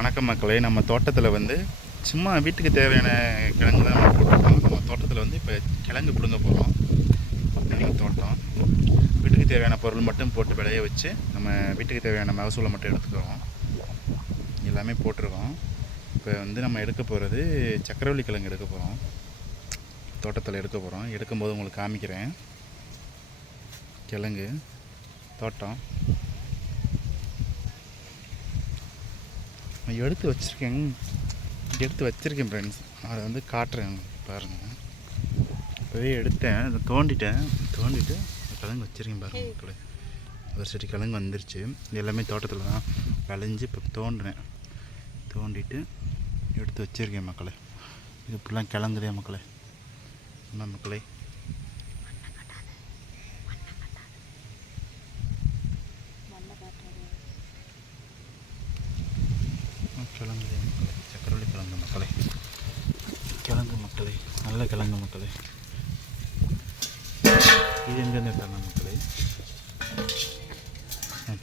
வணக்கம் மக்களே. நம்ம தோட்டத்தில் வந்து சும்மா வீட்டுக்கு தேவையான கிழங்கு தான் நம்ம போட்டிருக்கோம். நம்ம தோட்டத்தில் வந்து இப்போ கிழங்கு பிடுங்க போகிறோம். எங்கள் தோட்டம் வீட்டுக்கு தேவையான பொருள் மட்டும் போட்டு விளைய வச்சு நம்ம வீட்டுக்கு தேவையான மகசூலை மட்டும் எடுத்துக்கிறோம். எல்லாமே போட்டிருக்கோம். இப்போ வந்து நம்ம எடுக்க போகிறது சக்கரவள்ளி கிழங்கு எடுக்க போகிறோம். தோட்டத்தில் எடுக்க போகிறோம். எடுக்கும்போது உங்களுக்கு காமிக்கிறேன். கிழங்கு தோட்டம் எடுத்து வச்சுருக்கேன் ஃப்ரெண்ட்ஸ். அதை வந்து காட்டுறேன் பாருங்கள். இப்போவே எடுத்தேன், அதை தோண்டிட்டு கிழங்கு வச்சுருக்கேன் பாருங்கள் மக்களே. ஒரு சரி கிழங்கு வந்துருச்சு. இது எல்லாமே தோட்டத்தில் தான் விளைஞ்சி இப்போ தோண்டிட்டு எடுத்து வச்சுருக்கேன் மக்களே. இது இப்படிலாம் கிழங்குதே மக்களே. என்ன மக்களே, கிழங்கு மக்களே, சக்கரவள்ளி கிழங்கு மக்களே, கிழங்கு மக்களே, நல்ல கிழங்கு மக்களே. இது எங்கேருந்து தரணும் மக்களே?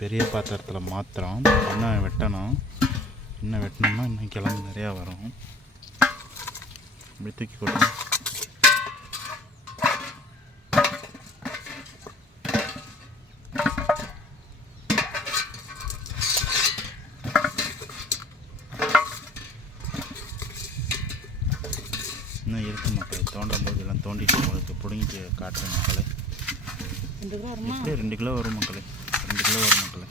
பெரிய பாத்திரத்தில் மாத்திரம் இன்னும் வெட்டணும். இன்னும் வெட்டினோம்னா இன்னும் கிழங்கு நிறையா வரும். இப்படி தூக்கி கொடுக்கணும். இன்னும் இருக்குது மக்களே. தோண்டும் போது எல்லாம் தோண்டிட்டு உங்களுக்கு பிடுங்கிட்டு காட்டுறேன் மக்களே. 2 கிலோ வரும் மக்களே. 2 கிலோ வரும் மக்களே.